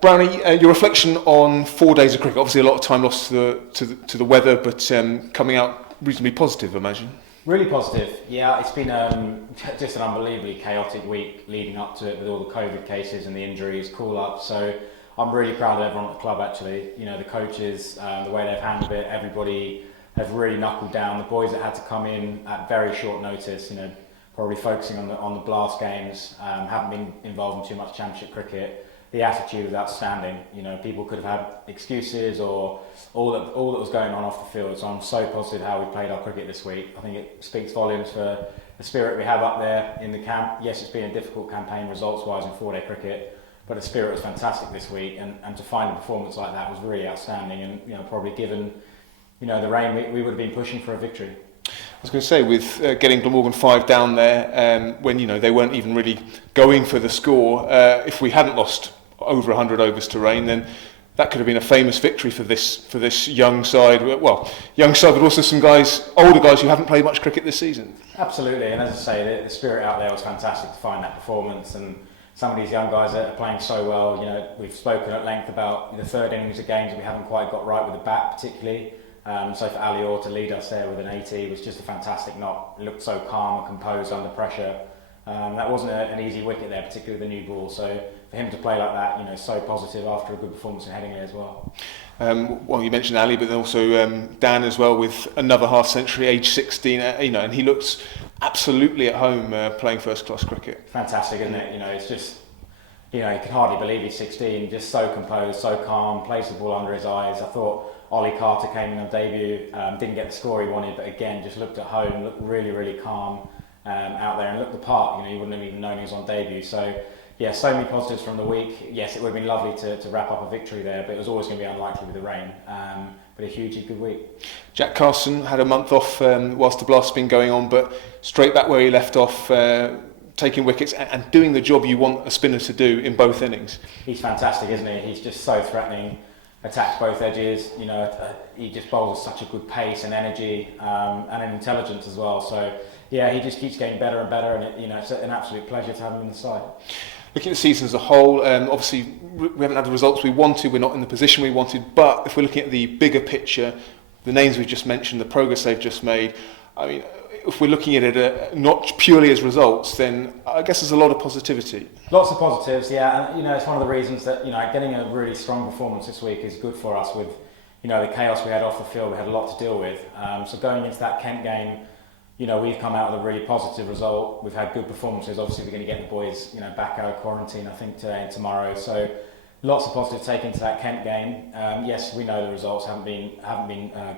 Brownie, your reflection on 4 days of cricket. Obviously, a lot of time lost to the weather, but coming out reasonably positive, I imagine. Really positive. Yeah, it's been just an unbelievably chaotic week leading up to it with all the COVID cases and the injuries, call-ups. So I'm really proud of everyone at the club, actually. You know, the coaches, the way they've handled it, everybody have really knuckled down. The boys that had to come in at very short notice, you know, probably focusing on the blast games, haven't been involved in too much championship cricket. The attitude was outstanding. You know, people could have had excuses or all that was going on off the field. So I'm so positive how we played our cricket this week. I think it speaks volumes for the spirit we have up there in the camp. Yes, it's been a difficult campaign results-wise in 4-day cricket, but the spirit was fantastic this week, and to find a performance like that was really outstanding. And you know, probably given the rain, we would have been pushing for a victory. I was going to say, with getting Glamorgan 5 down there, when they weren't even really going for the score, if we hadn't lost over 100 overs to rain, then that could have been a famous victory for this young side. Well, young side, but also some older guys who haven't played much cricket this season. Absolutely, and as I say, the spirit out there was fantastic to find that performance, and some of these young guys that are playing so well. You know, we've spoken at length about the third innings of games that we haven't quite got right with the bat, particularly. So for Ali Orr to lead us there with an 80 was just a fantastic knock. He looked so calm and composed under pressure. That wasn't an easy wicket there, particularly with the new ball. So for him to play like that, so positive after a good performance in Headingley as well. Well, you mentioned Ali, but then also Dan as well with another half century, age 16. And he looks absolutely at home playing first class cricket. Fantastic, isn't it? It's just, you can hardly believe he's 16. Just so composed, so calm, plays the ball under his eyes. I thought Ollie Carter came in on debut, didn't get the score he wanted, but again just looked at home, looked really, really calm out there, and looked the part. You wouldn't have even known he was on debut. So yeah, so many positives from the week. Yes, it would have been lovely to wrap up a victory there, but it was always going to be unlikely with the rain. But a hugely good week. Jack Carson had a month off whilst the blast's been going on, but straight back where he left off, taking wickets and doing the job you want a spinner to do in both innings. He's fantastic, isn't he? He's just so threatening, attacks both edges. He just bowls with such a good pace and energy and an intelligence as well. So yeah, he just keeps getting better and better, and it's an absolute pleasure to have him in the side. Looking at the season as a whole, obviously we haven't had the results we wanted, we're not in the position we wanted, but if we're looking at the bigger picture, the names we've just mentioned, the progress they've just made, I mean, if we're looking at it not purely as results, then I guess there's a lot of positivity. Lots of positives, yeah, and it's one of the reasons that getting a really strong performance this week is good for us with the chaos we had off the field. We had a lot to deal with, so going into that Kent game, we've come out with a really positive result. We've had good performances. Obviously, we're going to get the boys, back out of quarantine, I think, today and tomorrow. So, lots of positive take into that Kent game. Yes, we know the results haven't been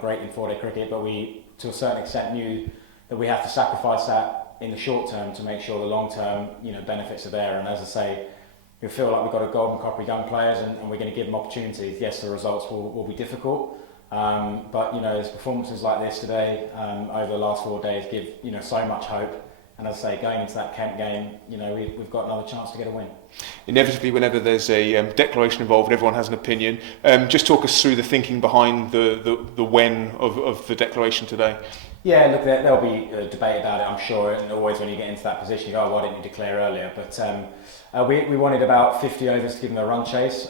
great in 4-day cricket, but we, to a certain extent, knew that we have to sacrifice that in the short term to make sure the long term, benefits are there. And as I say, we feel like we've got a golden crop of young players, and we're going to give them opportunities. Yes, the results will be difficult. But there's performances like this today over the last 4 days give so much hope, and as I say, going into that Kent game, we've got another chance to get a win. Inevitably, whenever there's a declaration involved, everyone has an opinion. Just talk us through the thinking behind the when of the declaration today. Yeah, look, there'll be a debate about it, I'm sure, and always when you get into that position, you go, why didn't you declare earlier? But we wanted about 50 overs to give them a run chase.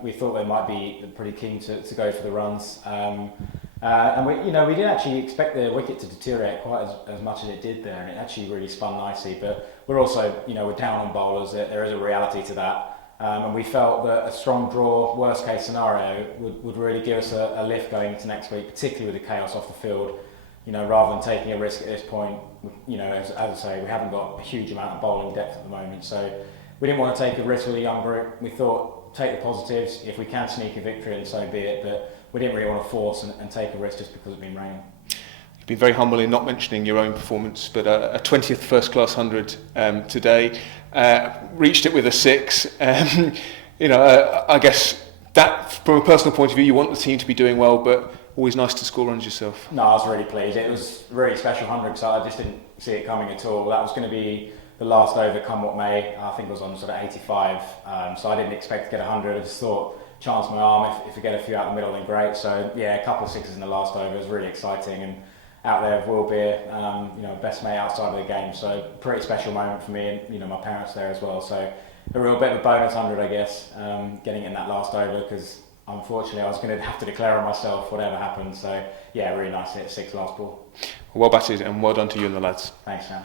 We thought they might be pretty keen to go for the runs. And we didn't actually expect the wicket to deteriorate quite as much as it did there, and it actually really spun nicely. But we're also, we're down on bowlers. There is a reality to that. And we felt that a strong draw, worst case scenario, would really give us a lift going into next week, particularly with the chaos off the field. Rather than taking a risk at this point, as I say, we haven't got a huge amount of bowling depth at the moment, so we didn't want to take a risk with a young group. We thought, take the positives. If we can sneak a victory, and so be it. But we didn't really want to force and take a risk just because it's been raining. You've been very humble in not mentioning your own performance, but a 20th first class 100 today, reached it with a 6. I guess that, from a personal point of view, you want the team to be doing well, but always nice to score runs yourself. No, I was really pleased. It was a really special 100, so I just didn't see it coming at all. That was going to be the last over, come what may. I think it was on sort of 85, so I didn't expect to get 100. I just thought, chance my arm, if we get a few out the middle, then great. So yeah, a couple of sixes in the last over was really exciting, and out there with Will Beer, best mate outside of the game. So pretty special moment for me, and my parents there as well. So a real bit of a bonus 100, I guess, getting in that last over, because unfortunately I was going to have to declare on myself whatever happened. So yeah, really nice to hit 6 last ball. Well batted, and well done to you and the lads. Thanks, Sam.